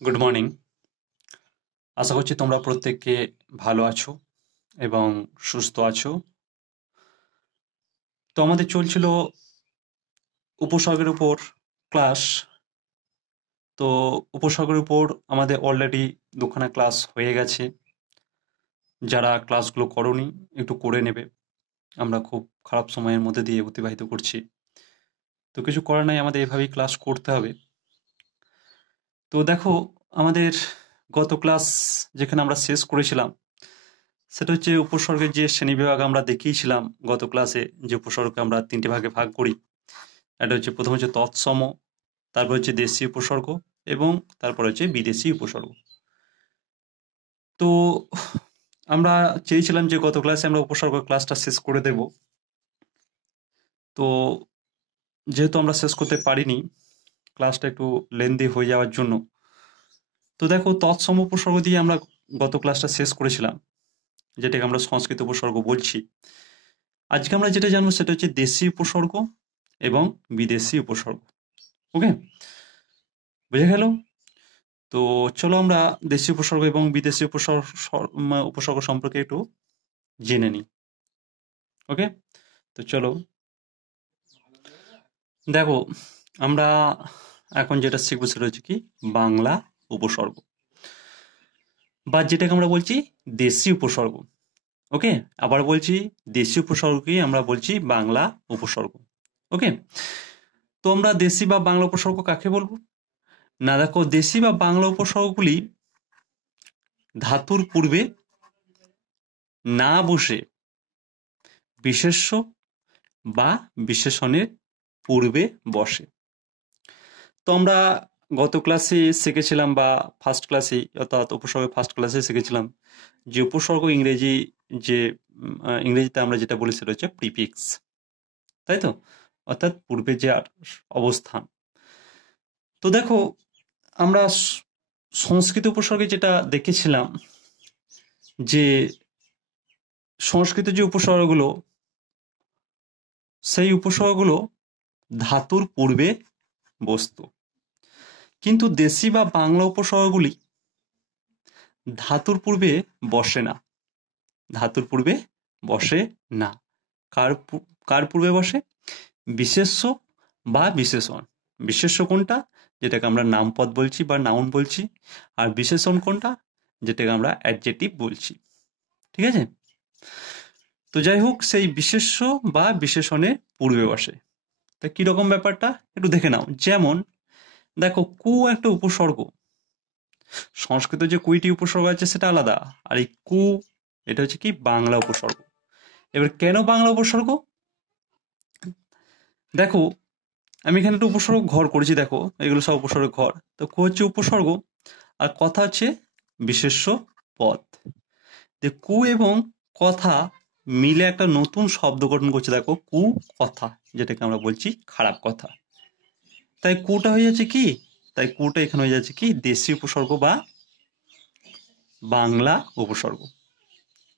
Good morning. আশা করছি তোমরা প্রত্যেককে ভালো আছো এবং সুস্থ আছো। তো আমাদের চলছিল উপসর্গের উপর ক্লাস। তো উপসর্গের উপর আমাদের অলরেডি দুখানা ক্লাস হয়ে গেছে। যারা ক্লাসগুলো করোনি একটু করে নেবে। আমরা খুব খারাপ সময়ের মধ্যে দিয়ে অতিবাহিত করছি। তো কিছু করার নাই, আমাদের এভাবেই ক্লাস করতে হবে। তো দেখো, আমাদের গত ক্লাস যেখানে আমরা শেষ করেছিলাম সেটা হচ্ছে উপসর্গের যে শ্রেণীবিভাগ আমরা দেখিয়েছিলাম গত ক্লাসে, যে উপসর্গকে আমরা তিনটে ভাগে ভাগ করি। এটা হচ্ছে প্রথম হচ্ছে তৎসম, তারপর হচ্ছে দেশীয় উপসর্গ এবং তারপর হচ্ছে বিদেশি উপসর্গ। তো আমরা চেয়েছিলাম যে গত ক্লাসে আমরা উপসর্গ ক্লাসটা শেষ করে দেব। তো যেহেতু আমরা শেষ করতে পারিনি, ক্লাসটা একটু লেন্দি হয়ে যাওয়ার জন্য, তো দেখো তৎসম উপসর্গ দিয়ে আমরা গত ক্লাসটা শেষ করেছিলাম, যেটাকে আমরা সংস্কৃত উপসর্গ বলছি। আজকে আমরা যেটা জানবো সেটা হচ্ছে দেশি উপসর্গ এবং বিদেশি উপসর্গ। ওকে, বুঝে গেল? তো চলো আমরা দেশি উপসর্গ এবং বিদেশি উপসর্গ সম্পর্কে একটু জেনে নিই। ওকে, তো চলো দেখো, আমরা এখন যেটা শিখবো সেটা হচ্ছে কি বাংলা উপসর্গ, বা যেটাকে আমরা বলছি দেশি উপসর্গ। ওকে, আবার বলছি, দেশি উপসর্গকেই আমরা বলছি বাংলা উপসর্গ। ওকে, তো আমরা দেশি বা বাংলা উপসর্গ কাকে বলবো? না দেখো, দেশি বা বাংলা উপসর্গগুলি ধাতুর পূর্বে না বসে বিশেষ্য বা বিশেষণের পূর্বে বসে। তো আমরা গত ক্লাসে শিখেছিলাম, বা ফার্স্ট ক্লাসে অর্থাৎ উপসর্গের ফার্স্ট ক্লাসে শিখেছিলাম যে উপসর্গ ইংরেজিতে আমরা যেটা বলি সেটা হচ্ছে প্রিফিক্স, তাই তো, অর্থাৎ পূর্বে যে অবস্থান। তো দেখো, আমরা সংস্কৃত উপসর্গে যেটা দেখেছিলাম যে সংস্কৃত যে উপসর্গগুলো, সেই উপসর্গগুলো ধাতুর পূর্বে বসতো, কিন্তু দেশি বা বাংলা উপসর্গগুলি ধাতুর পূর্বে বসে না। ধাতুর পূর্বে বসে না। কার পূর্বে বসে? বিশেষ্য বা বিশেষণ। বিশেষ্য কোনটা? যেটাকে আমরা নামপদ বলছি বা নাউন বলছি। আর বিশেষণ কোনটা? যেটাকে আমরা অ্যাডজেক্টিভ বলছি। ঠিক আছে? তো যাই হোক, সেই বিশেষ্য বা বিশেষণের পূর্বে বসে। তা কিরকম ব্যাপারটা একটু দেখে নাও। যেমন দেখো, কু একটা উপসর্গ। সংস্কৃত যে কুইটি উপসর্গ আছে সেটা আলাদা, আর এই কু এটা হচ্ছে কি বাংলা উপসর্গ। এবার কেন বাংলা উপসর্গ? দেখো, আমি এখানে একটা উপসর্গ ঘর করেছি, দেখো এগুলো সব উপসর্গ ঘর। তো কু হচ্ছে উপসর্গ, আর কথা হচ্ছে বিশেষ্য পদ। কু এবং কথা মিলে একটা নতুন শব্দ গঠন করছে। দেখো, কু কথা, যেটাকে আমরা বলছি খারাপ কথা। তাই কুটা হয়ে যাচ্ছে কি, তাই কুটা এখানে হয়ে যাচ্ছে কি দেশি উপসর্গ বা বাংলা উপসর্গ।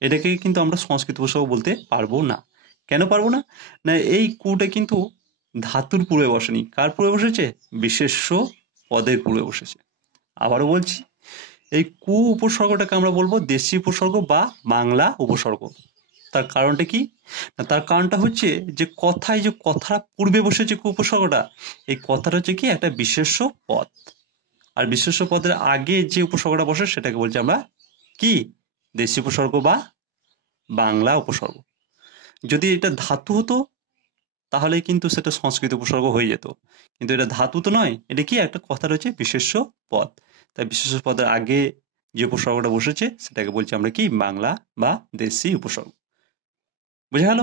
এটাকে কিন্তু আমরা সংস্কৃত উপসর্গ বলতে পারবো না। কেন পারবো না? না, এই কুটা কিন্তু ধাতুর পূর্বে বসেনি। কার পূর্বে বসেছে? বিশেষ্য পদের পূর্বে বসেছে। আবারও বলছি, এই কু উপসর্গটাকে আমরা বলবো দেশি উপসর্গ বা বাংলা উপসর্গ। তার কারণটা কি? না, তার কারণটা হচ্ছে যে কথায় যে কথার পূর্বে বসেছে কু উপসর্গটা, এই কথাটা হচ্ছে কি একটা বিশেষ্য পদ। আর বিশেষ্য পদের আগে যে উপসর্গটা বসে সেটাকে বলছি আমরা কি দেশি উপসর্গ বা বাংলা উপসর্গ। যদি এটা ধাতু হতো তাহলে কিন্তু সেটা সংস্কৃত উপসর্গ হয়ে যেত, কিন্তু এটা ধাতু তো নয়, এটা কি একটা কথা রয়েছে বিশেষ্য পদ। তাই বিশেষ্য পদের আগে যে উপসর্গটা বসেছে সেটাকে বলছি আমরা কি বাংলা বা দেশি উপসর্গ। বুঝা গেল?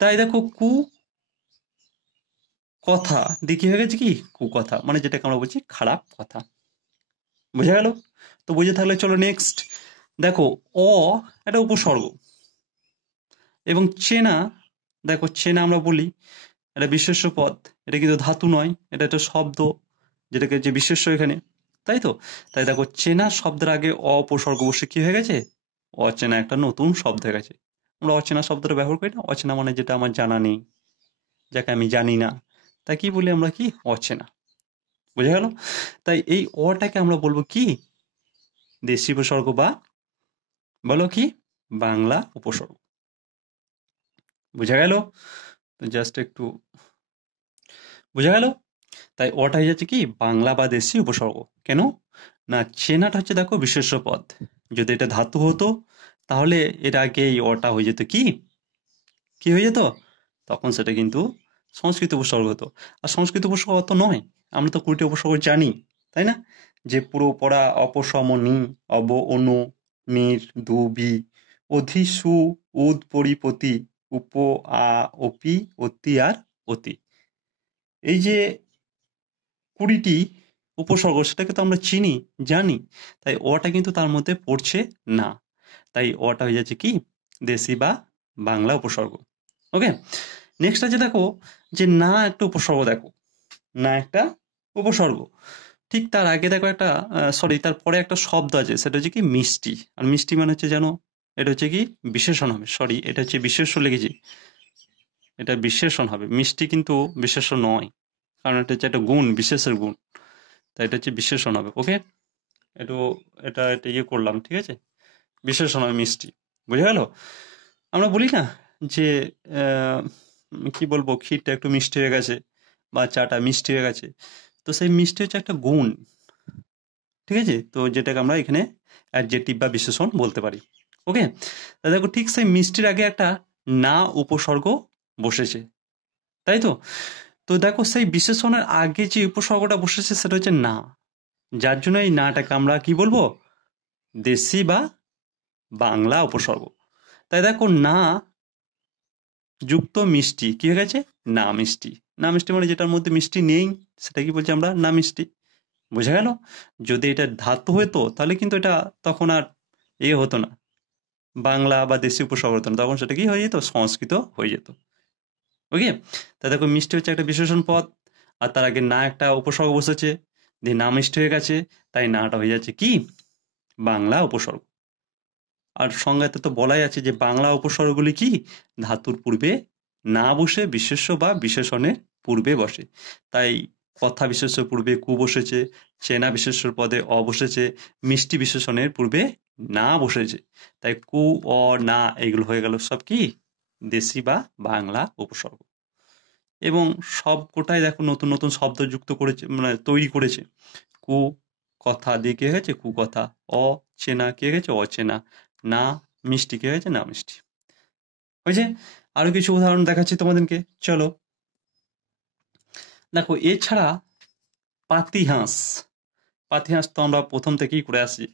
তাই দেখো, কু কথা দিয়ে কি হয়ে গেছে কি কুকথা, মানে যেটাকে আমরা বলছি খারাপ কথা। বুঝা গেল? তো বুঝে থাকলে চলো নেক্সট দেখো, অ একটা উপসর্গ এবং চেনা। দেখো, চেনা আমরা বলি এটা বিশেষ্য পদ, এটা কিন্তু ধাতু নয়, এটা একটা শব্দ, যেটাকে যে বিশেষ্য এখানে, তাই তো। তাই দেখো, চেনা শব্দের আগে অপসর্গ বসে কি হয়ে গেছে, অচেনা একটা নতুন শব্দ হয়ে গেছে। আমরা অচেনা শব্দটা ব্যবহার করি না? অচেনা মানে যেটা আমার জানা নেই, যাকে আমি জানি না, তা কি বলি আমরা কি অচেনা। বোঝা গেল? তাই এই অটাকে আমরা বলবো কি দেশি উপসর্গ বা বলো কি বাংলা উপসর্গ। বোঝা গেল? তো জাস্ট একটু বোঝা গেল? তাই অটা হয়ে যাচ্ছে কি বাংলা বা দেশি উপসর্গ। কেন না চেনাটা হচ্ছে দেখো বিশেষ্য পদ, যদি এটা ধাতু হতো তাহলে এর আগে এই অটা হয়ে যেত কি কি হয়ে যেত, তখন সেটা কিন্তু সংস্কৃত উপসর্গ হতো। আর সংস্কৃত উপসর্গ অত নয়, আমরা তো 20টি উপসর্গ জানি, তাই না? যে পুরো পড়া অপশমনি অব অনু নির দু বি অধি সু উদ পরিপতি উপ আ অপি অতি আর অতি, এই যে 20টি উপসর্গ সেটাকে তো আমরা চিনি জানি, তাই অটা কিন্তু তার মধ্যে পড়ছে না। তাই অটা হয়ে যাচ্ছে কি দেশি বা বাংলা উপসর্গ। ওকে, নেক্সট আছে দেখো যে না একটা উপসর্গ, দেখো না একটা উপসর্গ, ঠিক তার আগে দেখো একটা সরি তারপরে একটা শব্দ আছে, সেটা হচ্ছে কি মিষ্টি। আর মিষ্টি মানে হচ্ছে জানো এটা হচ্ছে কি বিশেষণ হবে, সরি এটা হচ্ছে বিশেষ্য লিখেছি, এটা বিশেষণ হবে, মিষ্টি কিন্তু বিশেষ্য নয়, কারণ এটা হচ্ছে একটা গুণ, বিশেষের গুণ, তাই এটা হচ্ছে বিশেষণ হবে। ওকে, একটু এটা ইয়ে করলাম, ঠিক আছে, বিশেষণ হবে মিষ্টি। বুঝে গেল? আমরা বলি না যে আহ, কি বলবো ক্ষীরটা একটু মিষ্টি হয়ে গেছে বা চাটা মিষ্টি হয়ে গেছে, তো সেই মিষ্টি হচ্ছে একটা গুণ, ঠিক আছে, তো যেটাকে আমরা এখানে অ্যাডজেক্টিভ বা বিশেষণ বলতে পারি। ওকে, তা দেখো ঠিক সেই মিষ্টির আগে একটা না উপসর্গ বসেছে, তাই তো? তো দেখো সেই বিশেষণের আগে যে উপসর্গটা বসেছে সেটা হচ্ছে না, যার জন্য এই নাটাকে আমরা কি বলবো দেশি বা বাংলা উপসর্গ। তাই দেখো না যুক্ত মিষ্টি কি হয়ে গেছে না মিষ্টি। না মিষ্টি মানে যেটার মধ্যে মিষ্টি নেই সেটা কি বলছি আমরা না মিষ্টি। বোঝা গেল? যদি এটা ধাতু হতো তাহলে কিন্তু এটা তখন আর হতো না, বাংলা বা দেশি উপসর্গ হতো না, তখন সেটা কি হয়ে যেত সংস্কৃত হয়ে যেত। ওকে, তা দেখো মিষ্টি হচ্ছে একটা বিশেষণ পদ, আর তার আগে না একটা উপসর্গ বসেছে, দিয়ে না মিষ্টি হয়ে গেছে, তাই নাটা হয়ে যাচ্ছে কি বাংলা উপসর্গ। আর সংজ্ঞাতে তো বলাই আছে যে বাংলা উপসর্গগুলি কি ধাতুর পূর্বে না বসে বিশেষ্য বা বিশেষণের পূর্বে বসে। তাই কথা বিশেষ্যের পূর্বে কু বসেছে, চেনা বিশেষ্যর পদে অ বসেছে, মিষ্টি বিশেষণের পূর্বে না বসেছে, তাই কু অ না এগুলো হয়ে গেল সব কি দেশি বা বাংলা উপসর্গ। এবং সব কোটায় দেখো নতুন নতুন শব্দ যুক্ত করেছে, মানে তৈরি করেছে। কু কথা দিয়ে কে হয়েছে কুকথা, অচেনা কে গেছে অচেনা, না মিষ্টি কে হয়েছে না মিষ্টি হয়েছে। আরো কিছু উদাহরণ দেখাচ্ছি তোমাদেরকে, চলো দেখো। এছাড়া পাতিহাঁস, পাতিহাঁস তো আমরা প্রথম থেকেই করে আসি,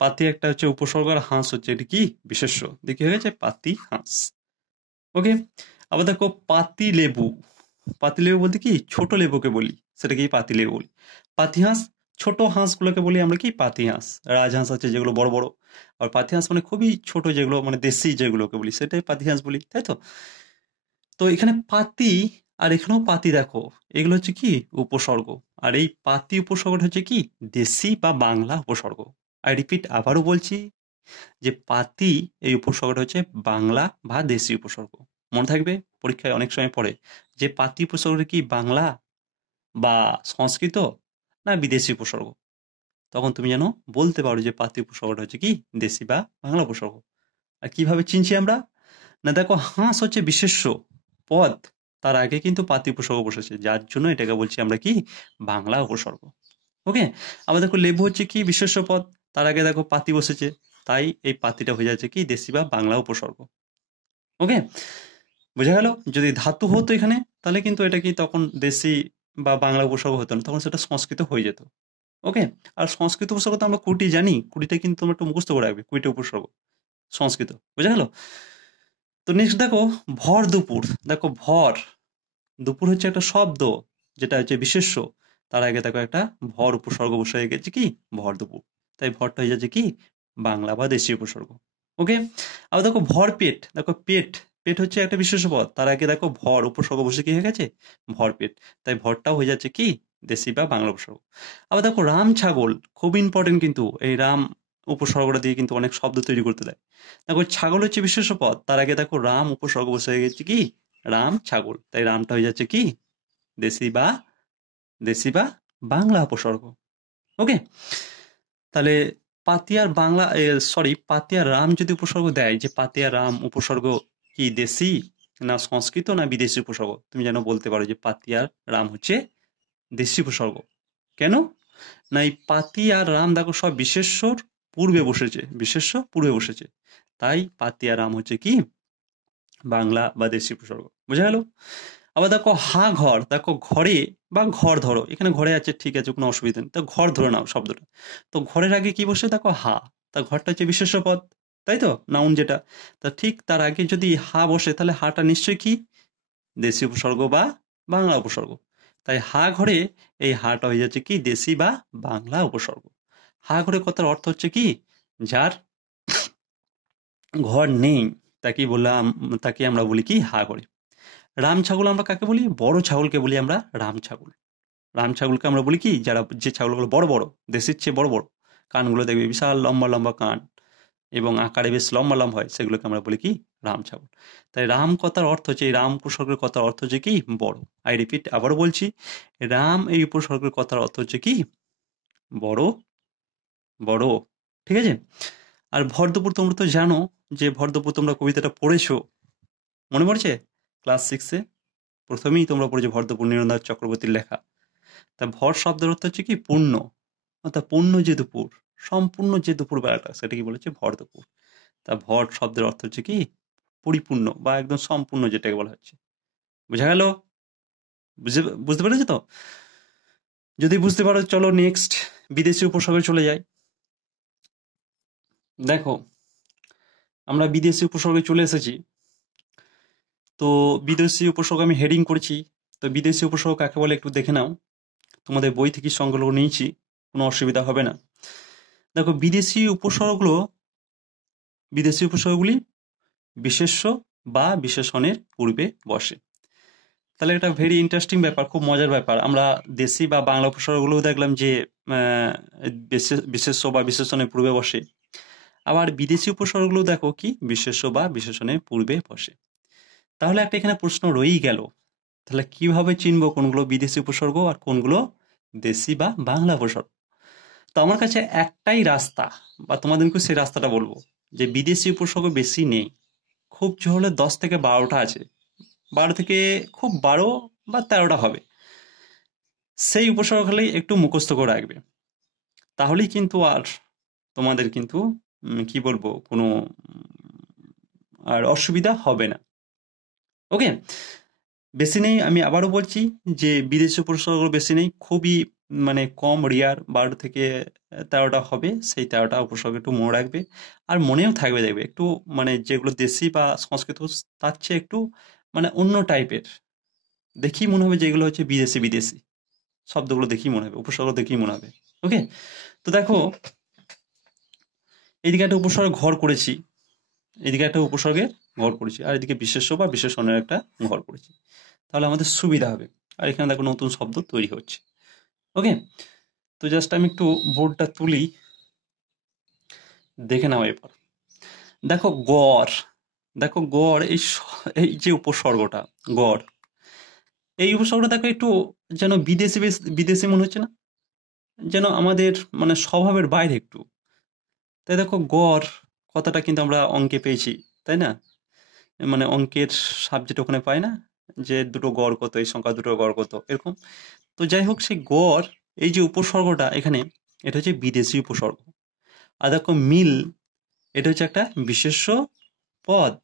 পাতি একটা হচ্ছে উপসর্গ আর হাঁস হচ্ছে এটি কি বিশেষ্য, দেখি হয়ে গেছে পাতি হাঁস। ওকে, আবার দেখো পাতি লেবু, পাতি লেবু বলতে কি ছোট লেবুকে বলি সেটাকে পাতি লেবু বলি। পাতি হাঁস ছোট হাঁসগুলোকে বলি আমরা কি পাতি হাঁস। রাজহাঁস আছে যেগুলো বড় বড়, আর পাতি হাঁস মানে খুবই ছোট যেগুলো মানে দেশি যেগুলোকে বলি সেটাই পাতি হাঁস বলি, তাই তো? তো এখানে পাতি আর এখানেও পাতি দেখো, এগুলো হচ্ছে কি উপসর্গ, আর এই পাতি উপসর্গটা হচ্ছে কি দেশি বা বাংলা উপসর্গ। আই রিপিট আবারও বলছি যে পাতি এই উপসর্গটা হচ্ছে বাংলা বা দেশি উপসর্গ। মনে থাকবে পরীক্ষায় অনেক সময় পড়ে যে পাতি উপসর্গটা কি বাংলা বা সংস্কৃত না বিদেশি উপসর্গ, তখন তুমি যেন বলতে পারো যে পাতি উপসর্গটা হচ্ছে কি দেশি বা বাংলা উপসর্গ। আর কিভাবে চিনছি আমরা, না দেখো হাঁস হচ্ছে বিশেষ্য পদ, তার আগে কিন্তু পাতি উপসর্গ বসেছে, যার জন্য এটাকে বলছি আমরা কি বাংলা উপসর্গ। ওকে, আবার দেখো লেবু হচ্ছে কি বিশেষ্য পদ, তার আগে দেখো পাতি বসেছে, তাই এই পাতিটা হয়ে যাচ্ছে কি দেশি বা বাংলা উপসর্গ। ওকে, বোঝা গেল? যদি ধাতু হতো এখানে তাহলে কিন্তু এটা কি তখন দেশি বা বাংলা উপসর্গ হতো না, তখন সেটা সংস্কৃত হয়ে যেত। ওকে, আর সংস্কৃত উপসর্গ তো আমরা 20টি জানি, 20টা কিন্তু তোমরা একটু মুখস্থ করে রাখবে, 20টা উপসর্গ সংস্কৃত। বোঝা গেল? তো নেক্সট দেখো ভর দুপুর, দেখো ভর দুপুর হচ্ছে একটা শব্দ যেটা হচ্ছে বিশেষ্য, তার আগে দেখো একটা ভর উপসর্গ বসে গেছে কি ভর দুপুর, তাই ভরটা হয়ে যাচ্ছে কি বাংলা বা দেশীয় উপসর্গ। ওকে, আবার দেখো ভর পেট, দেখো পেট, পেট হচ্ছে একটা বিশেষ্য পদ, তার আগে দেখো ভর উপসর্গ বসে কি হয়ে গেছে ভর পেট, তাই ভরটাও হয়ে যাচ্ছে কি দেশি বা বাংলা উপসর্গ। আবার দেখো রাম ছাগল, খুব ইম্পর্টেন্ট কিন্তু এই রাম উপসর্গটা দিয়ে কিন্তু অনেক শব্দ তৈরি করতে দেয়। দেখো ছাগল হচ্ছে বিশেষ্য পদ, তার আগে দেখো রাম উপসর্গ বসে গেছে কি রাম ছাগল, তাই রামটা হয়ে যাচ্ছে কি দেশি বা বাংলা উপসর্গ। ওকে, তাহলে পাতিয়ার বাংলা পাতিয়ার রাম যদি উপসর্গ দেয়, যে পাতিয়ার রাম উপসর্গ কি দেশি না সংস্কৃত না বিদেশি উপসর্গ, তুমি যেন বলতে পারো যে পাতিয়ার রাম হচ্ছে দেশি উপসর্গ। কেন না, এই পাতি আর রাম দেখো সব বিশেষ্যর পূর্বে বসেছে, বিশেষ্য পূর্বে বসেছে, তাই পাতি আর রাম হচ্ছে কি বাংলা বা দেশি উপসর্গ। বোঝা গেল? আবার দেখো হা ঘর, দেখো ঘরে বা ঘর ধরো, এখানে ঘরে আছে ঠিক আছে, কোনো অসুবিধা নেই, তো ঘর ধরে নাও শব্দটা। তো ঘরের আগে কি বসে, দেখো হা, তা ঘরটা হচ্ছে বিশেষ্য পদ, তাই তো, নাউন যেটা। তা ঠিক তার আগে যদি হা বসে, তাহলে হাটা নিশ্চয়ই কি দেশি উপসর্গ বা বাংলা উপসর্গ। তাই হা ঘরে এই হাটা হয়ে যাচ্ছে কি দেশি বা বাংলা উপসর্গ। হা ঘরে কথার অর্থ হচ্ছে কি যার ঘর নেই, তাকে বললাম, তাকে আমরা বলি কি হা ঘরে। রাম ছাগল আমরা কাকে বলি, বড় ছাগলকে বলি আমরা রাম ছাগল। রাম ছাগলকে আমরা বলি কি, যারা যে ছাগলগুলো বড় বড়, দেশির চেয়ে বড় বড়, কানগুলো দেখবে বিশাল লম্বা লম্বা কান এবং আকারে বেশ লম্বা লম্বা হয়, সেগুলোকে আমরা বলি কি রাম ছাগল। তাই রাম কথার অর্থ হচ্ছে, এই রাম উপসর্গের কথার অর্থ হচ্ছে কি বড়। আই রিপিট, আবারও বলছি, রাম এই উপসর্গের কথার অর্থ হচ্ছে কি বড়, বড়। ঠিক আছে? আর ভরদুপুর তোমরা তো জানো, যে ভরদুপুর তোমরা কবিতাটা পড়েছো, মনে পড়ছে ক্লাস 6-এ প্রথমেই তোমরা পড়েছো ভরদুপুর, নীরেন্দ্রনাথ চক্রবর্তীর লেখা। তা ভর শব্দের অর্থ হচ্ছে কি পূর্ণ, অর্থাৎ পূর্ণ যে দুপুর, সম্পূর্ণ যে দুপুর বেলাটা, সেটা কি বলেছে ভর দুপুর। তা ভর শব্দের অর্থ হচ্ছে কি পরিপূর্ণ বা একদম সম্পূর্ণ, যেটাকে বলা হচ্ছে। বুঝা গেল? বুঝতে পেরেছো তো? যদি বুঝতে পারো, চলো নেক্সট বিদেশি উপসর্গে চলে যাই। দেখো আমরা বিদেশি উপসর্গে চলে এসেছি। তো বিদেশি উপসর্গ আমি হেডিং করেছি। তো বিদেশি উপসর্গ কাকে বলে একটু দেখে নাও, তোমাদের বই থেকে সংকলন নিয়েছি, কোনো অসুবিধা হবে না। দেখো বিদেশি উপসর্গগুলি বিশেষ্য বা বিশেষণের পূর্বে বসে। তাহলে এটা ভেরি ইন্টারেস্টিং ব্যাপার, খুব মজার ব্যাপার। আমরা দেশি বা বাংলা উপসর্গগুলোও দেখলাম যে বিশেষ্য বা বিশেষণের পূর্বে বসে, আবার বিদেশি উপসর্গগুলো দেখো কি বিশেষ্য বা বিশেষণের পূর্বে বসে। তাহলে একটা এখানে প্রশ্ন রয়েই গেল, তাহলে কিভাবে চিনবো কোনগুলো বিদেশি উপসর্গ আর কোনগুলো দেশি বা বাংলা উপসর্গ? তো আমার কাছে একটাই রাস্তা, বা তোমাদেরকে সেই রাস্তাটা বলবো, যে বিদেশি উপসর্গ বেশি নেই, খুব জোর হলে 10 থেকে 12টা আছে, 12 থেকে খুব 12 বা 13টা হবে। সেই উপসর্গ খালি একটু মুখস্থ করে রাখবে, তাহলেই কিন্তু আর তোমাদের কিন্তু কি বলবো কোনো আর অসুবিধা হবে না। ওকে, বেশি নেই, আমি আবারও বলছি যে বিদেশি উপসর্গগুলো বেশি নেই, খুবই মানে কম, রিয়ার 12 থেকে 13টা হবে। সেই 13টা উপসর্গ একটু মনে রাখবে, আর মনেও থাকবে, দেখবে একটু মানে যেগুলো দেশি বা সংস্কৃত তার চেয়ে একটু মানে অন্য টাইপের, দেখেই মনে হবে যেগুলো হচ্ছে বিদেশি বিদেশি শব্দগুলো, দেখেই মনে হবে, উপসর্গ দেখেই মনে হবে। ওকে, তো দেখো এইদিকে একটা উপসর্গ ঘর করেছি, এদিকে একটা উপসর্গের ঘর করেছি, আর এদিকে বিশেষ্য বা বিশেষণের একটা ঘর করেছি, তাহলে আমাদের সুবিধা হবে। আর এখানে দেখো নতুন শব্দ তৈরি হচ্ছে। ওকে, তো জাস্ট আমি একটু বোর্ডটা তুলি, দেখে নাও এরপর। দেখো গড়, দেখো গড়, এই যে উপসর্গটা গড়, এই উপসর্গটা দেখো একটু যেন বিদেশি বিদেশি মনে হচ্ছে না, যেন আমাদের মানে স্বভাবের বাইরে একটু। তাই দেখো গড় কথাটা কিন্তু আমরা অঙ্কে পেয়েছি, তাই না? মানে অঙ্কের সাবজেক্ট ওখানে পাই না, যে দুটো গড় কত, এই সংখ্যা দুটো গড় কত, এরকম। তো যাই হোক, সেই গড় এই যে উপসর্গটা এখানে, এটা হচ্ছে বিদেশি উপসর্গ। আর দেখো মিল, এটা হচ্ছে একটা বিশেষ্য পদ,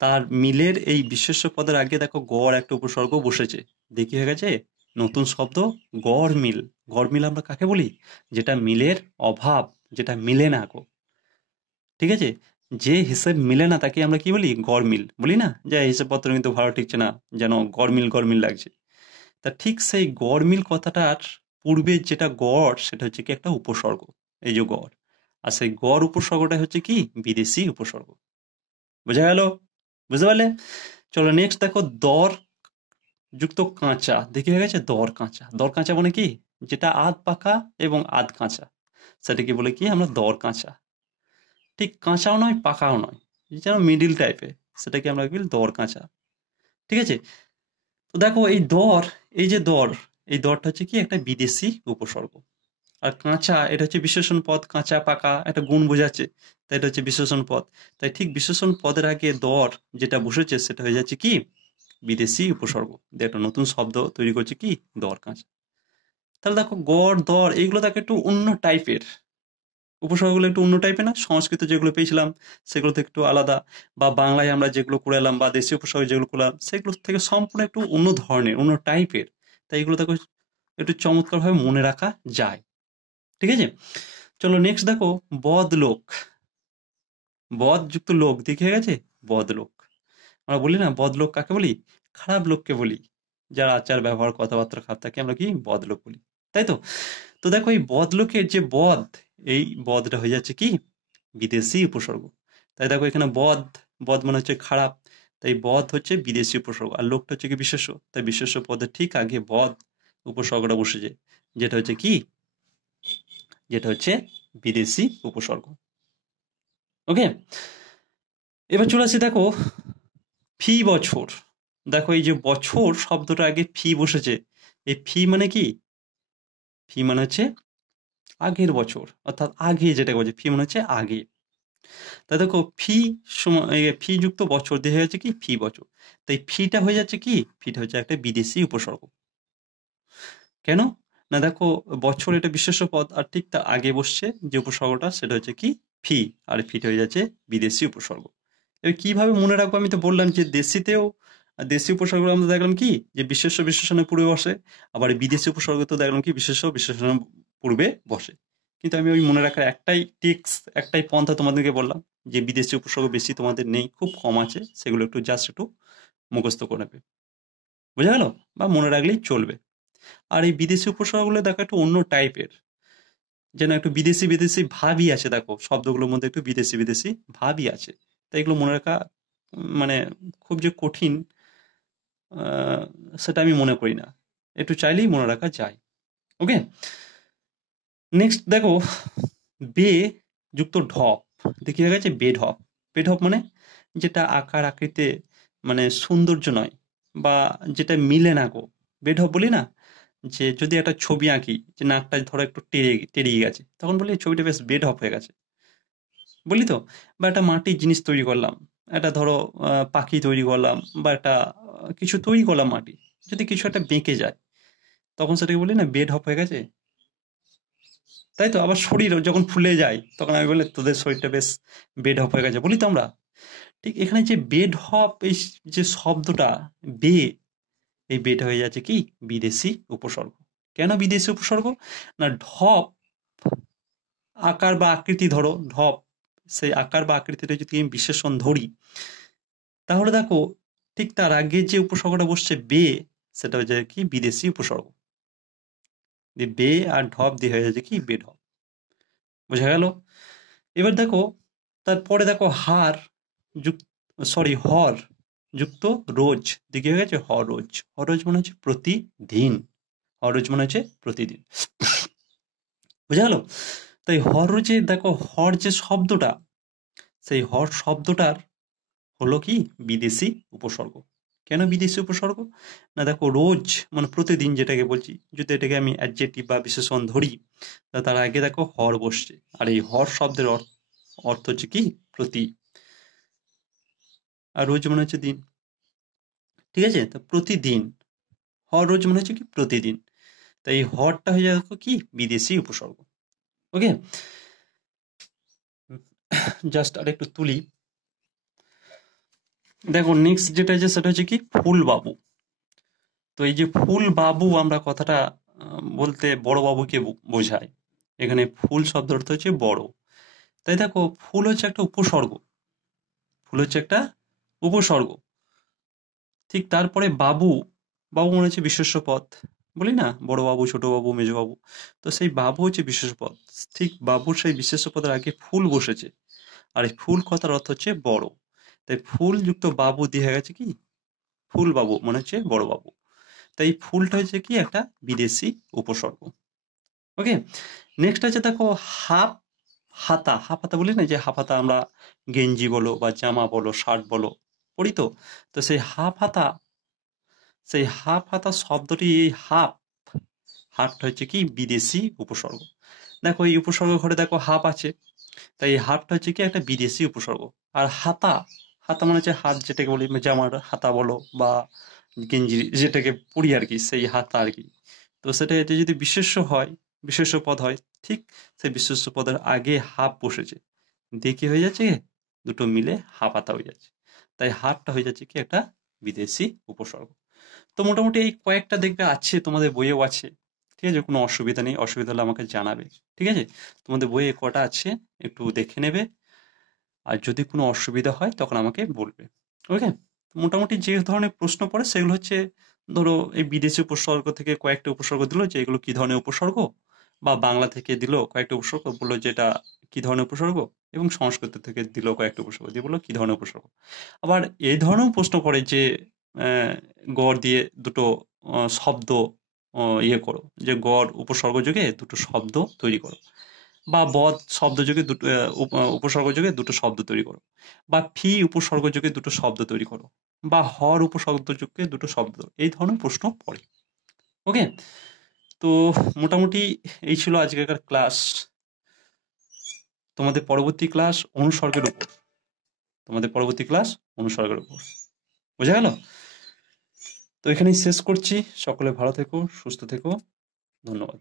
তার মিলের এই বিশেষ্য পদের আগে দেখো গড় একটা উপসর্গ বসেছে, দেখি হয়ে গেছে নতুন শব্দ গড় মিল। গড় মিল আমরা কাকে বলি, যেটা মিলের অভাব, যেটা মিলে না গো, ঠিক আছে, যে হিসেব মিলে না তাকে আমরা কি বলি গড়মিল বলি না, যে হিসেবপত্র কিন্তু ভালো ঠিকছে না, যেন গড়মিল গড়মিল লাগছে। তা ঠিক সেই গড়মিল কথাটার পূর্বে যেটা গড়, সেটা হচ্ছে কি একটা উপসর্গ, এই যে গড়, আর সেই গড় উপসর্গটা হচ্ছে কি বিদেশি উপসর্গ। বোঝা গেল? বুঝতে পারলে? চলো নেক্সট দেখো দর যুক্ত কাঁচা, দেখি হয়ে গেছে দর কাঁচা। দর কাঁচা মানে কি, যেটা আধ পাকা এবং আধ কাঁচা, সেটাকে বলে কি আমরা দর কাঁচা। ঠিক কাঁচাও নয় পাকাও নয়, যেন মিডিল টাইপের, সেটাকে আমরা বলি দর কাঁচা। ঠিক আছে? তো দেখো এই দর, এই যে দর, এই দরটা হচ্ছে কি একটা বিদেশি উপসর্গ। আর কাঁচা এটা হচ্ছে বিশেষণ পদ, কাঁচা পাকা একটা গুণ বোঝাচ্ছে, তাই এটা হচ্ছে বিশেষণ পদ। তাই ঠিক বিশেষণ পদের আগে দর যেটা বসেছে সেটা হয়ে যাচ্ছে কি বিদেশি উপসর্গ, দিয়ে একটা নতুন শব্দ তৈরি করছে কি দর কাঁচা। তাহলে দেখো গড় দর এইগুলো দেখো একটু অন্য টাইপের, উপসর্গগুলো একটু অন্য টাইপের না, সংস্কৃত যেগুলো পেয়েছিলাম সেগুলো থেকে একটু আলাদা, বা বাংলায় আমরা যেগুলো করে এলাম বা দেশীয় উপসর্গ যেগুলো করলাম সেগুলো থেকে সম্পূর্ণ একটু অন্য ধরনের অন্য টাইপের। তাই এগুলো দেখো একটু চমৎকারভাবে মনে রাখা যায়। ঠিক আছে, চলো নেক্সট দেখো বদলোক। বদ যুক্ত লোক দেখে গেছে, বদলোক। আমরা বলি না বদলোক কাকে বলি, খারাপ লোককে বলি, যার আচার ব্যবহার কথাবার্তা খারাপ থাকে আমরা কি বদলোক বলি, তাই তো। তো দেখো এই বদলোকের যে বদ, এই বদটা হয়ে যাচ্ছে কি বিদেশি উপসর্গ। তাই দেখো এখানে বদ, বদ মানে হচ্ছে খারাপ, তাই বদ হচ্ছে বিদেশি উপসর্গ, আর লোকটা হচ্ছে কি বিশেষ্য, তাই বিশেষ্য পদের ঠিক আগে বদ উপসর্গটা বসেছে, যেটা হচ্ছে কি, যেটা হচ্ছে বিদেশি উপসর্গ। ওকে, এবার চলে আসি দেখো ফি বছর। দেখো এই যে বছর শব্দটা আগে ফি বসেছে, এই ফি মানে কি, ফি মানে হচ্ছে আগের বছর, অর্থাৎ আগে যেটা বলছে ফি মানে হচ্ছে আগে। তাই দেখো ফি সময় ফি যুক্ত বছর দিয়ে গেছে কি ফি বছর, তাই ফিটা হয়ে যাচ্ছে কি, ফিটা হচ্ছে একটা বিদেশি উপসর্গ। কেন না দেখো বছর এটা বিশেষ্য পদ, আর ঠিক তার আগে বসছে যে উপসর্গটা সেটা হচ্ছে কি ফি, আর ফিটা হয়ে যাচ্ছে বিদেশি উপসর্গ। এবার কিভাবে মনে রাখবো, আমি তো বললাম যে দেশিতেও দেশি উপসর্গ আমরা দেখলাম কি যে বিশেষ্য বিশেষণের পূর্বে বসে, আবার এই বিদেশি উপসর্গ তো দেখলাম কি বিশেষ্য বিশেষণের পূর্বে বসে। কিন্তু আমি ওই মনে রাখার একটাই টিক্স, একটাই পন্থা তোমাদেরকে বললাম, যে বিদেশি উপসর্গ বেশি তোমাদের নেই, খুব কম আছে, সেগুলো একটু জাস্ট একটু মুখস্থ করে নেবে, বোঝা গেল, বা মনে রাখলেই চলবে। আর এই বিদেশি উপসর্গগুলো দেখো একটু অন্য টাইপের, যেন একটু বিদেশি বিদেশি ভাবই আছে, দেখো শব্দগুলোর মধ্যে একটু বিদেশি বিদেশি ভাবই আছে, তাই এগুলো মনে রাখা মানে খুব যে কঠিন আহ, সেটা আমি মনে করি না, একটু চাইলেই মনে রাখা যায়। ওকে, নেক্সট দেখো বে যুক্ত ঢপ, দেখি হয়ে গেছে বেঢপ। বেঢপ মানে যেটা আকার আকৃতিতে মানে সৌন্দর্য নয়, বা যেটা মিলে না গো, বেঢপ বলি না, যে যদি একটা ছবি আঁকি যে নাকটা ধরো একটু টেরিয়ে গেছে, তখন বলি এই ছবিটা বেশ বেঢপ হয়ে গেছে, বলি তো। বা একটা মাটির জিনিস তৈরি করলাম, একটা ধরো পাখি তৈরি করলাম, বা একটা কিছু তৈরি করলাম মাটি, যদি কিছু একটা বেঁকে যায় তখন সেটাকে বলি না বেঢপ হয়ে গেছে, তাই তো। আবার শরীর যখন ফুলে যায় তখন আমি বলি তোদের শরীরটা বেশ বেঢপ হয়ে গেছে, বলি তো আমরা। ঠিক এখানে যে বেঢপ এই যে শব্দটা, বে, এই বেটা হয়ে যাচ্ছে কি বিদেশি উপসর্গ। কেন বিদেশি উপসর্গ না, ঢপ আকার বা আকৃতি, ধরো ঢপ, সেই আকার বা আকৃতিটা যদি আমি বিশেষণ ধরি, তাহলে দেখো ঠিক তার আগে যে উপসর্গটা বসছে বে, সেটা হয়ে যায় কি বিদেশি উপসর্গ, দিয়ে বে আর ঢপ দিয়ে হয়ে যাচ্ছে কি বেঢপ, বোঝা গেল। এবার দেখো তারপরে দেখো হার যুক্ত, সরি হর যুক্ত রোজ, দিকে হয়ে গেছে হরোজ। হরোজ মানে হচ্ছে প্রতিদিন, হরোজ মানে হচ্ছে প্রতিদিন, বোঝা গেল। তাই হররোজে দেখো হর যে শব্দটা, সেই হর শব্দটার হলো কি বিদেশি উপসর্গ। কেন বিদেশি উপসর্গ না, দেখো রোজ মানে প্রতিদিন যেটাকে বলছি, যদি এটাকে আমি অ্যাডজেক্টিভ বা বিশেষণ ধরি, তার আগে দেখো হর বসছে, আর এই হর শব্দের অর্থ হচ্ছে কি প্রতি, আর রোজ মানে হচ্ছে দিন, ঠিক আছে। তো প্রতিদিন, হর রোজ মানে হচ্ছে কি প্রতিদিন, তাই এই হরটা হয়ে যাবে কি বিদেশি উপসর্গ। ওকে, জাস্ট আর একটু তুলি। দেখো নেক্সট যেটা আছে সেটা হচ্ছে কি ফুল বাবু। তো এই যে ফুল বাবু আমরা কথাটা বলতে বড় বাবুকে বোঝায়, এখানে ফুল শব্দ অর্থ হচ্ছে বড়। তাই দেখো ফুল হচ্ছে একটা উপসর্গ, ফুল হচ্ছে একটা উপসর্গ, ঠিক তারপরে বাবু, বাবু মনে হচ্ছে বিশেষ্য পদ, বলি না বড় বাবু ছোট বাবু মেজ বাবু, তো সেই বাবু হচ্ছে বিশেষ পদ, ঠিক বাবুর সেই বিশেষ পদের আগে ফুল বসেছে, আর এই ফুল কথার অর্থ হচ্ছে বড়, তাই ফুল যুক্ত বাবু দিয়ে হয়ে গেছে কি ফুল বাবু মানে হচ্ছে বড় বাবু, তাই ফুলটা হচ্ছে কি একটা বিদেশি উপসর্গ। ওকে, নেক্সট আছে দেখো হাফ হাতা। হাফ হাতা বলি না, যে হাফ হাতা আমরা গেঞ্জি বলো বা জামা বলো শার্ট বলো পরি তো, সেই হাফ হাতা, সেই হাফ হাতা শব্দটি এই হাফ হাফটা হচ্ছে কি বিদেশি উপসর্গ। দেখো এই উপসর্গ ঘরে দেখো হাফ আছে, তাই এই হাফটা হচ্ছে কি একটা বিদেশি উপসর্গ। আর হাতা, হাতা মানে হচ্ছে হাত, যেটাকে বলি জামার হাতা বলো বা গেঞ্জি যেটাকে পরি আর কি, সেই হাতা আর কি। তো সেটা এটা যদি বিশেষ্য হয়, বিশেষ্য পদ হয়, ঠিক সেই বিশেষ্য পদের আগে হাফ বসেছে, দিয়ে কি হয়ে যাচ্ছে, দুটো মিলে হাফাতা হয়ে যাচ্ছে। তাই হাফটা হয়ে যাচ্ছে কি একটা বিদেশি উপসর্গ। তো মোটামুটি এই কয়েকটা দেখবে আছে, তোমাদের বইয়েও আছে। ঠিক আছে, কোনো অসুবিধা নেই, অসুবিধা হলে আমাকে জানাবে। ঠিক আছে, তোমাদের বইয়ে কটা আছে একটু দেখে নেবে, আর যদি কোনো অসুবিধা হয় তখন আমাকে বলবে। ওকে, মোটামুটি যে ধরনের প্রশ্ন পড়ে সেগুলো হচ্ছে, ধরো এই বিদেশি উপসর্গ থেকে কয়েকটা উপসর্গ দিল যে এগুলো কি ধরনের উপসর্গ, বা বাংলা থেকে দিল কয়েকটা উপসর্গ বললো যে এটা কি ধরনের উপসর্গ, এবং সংস্কৃত থেকে দিল কয়েকটা উপসর্গ দিয়ে বললো কি ধরনের উপসর্গ। আবার এই ধরনেও প্রশ্ন করে যে গড় দিয়ে দুটো শব্দ ইয়ে করো, যে গড় উপসর্গ যোগে দুটো শব্দ তৈরি করো, বা বদ শব্দ যোগে দুটো উপসর্গ যোগে দুটো শব্দ তৈরি করো, বা ফি উপসর্গ যোগে দুটো শব্দ তৈরি করো, বা হর উপসর্গ যোগে দুটো শব্দ, এই ধরনের প্রশ্ন পড়ে। ওকে, তো মোটামুটি এই ছিল আজকের ক্লাস। তোমাদের পরবর্তী ক্লাস অনুসর্গের উপর, তোমাদের পরবর্তী ক্লাস অনুসর্গের উপর। বোঝা গেল? তো এখানেই শেষ করছি। সকলে ভালো থেকো, সুস্থ থেকো, ধন্যবাদ।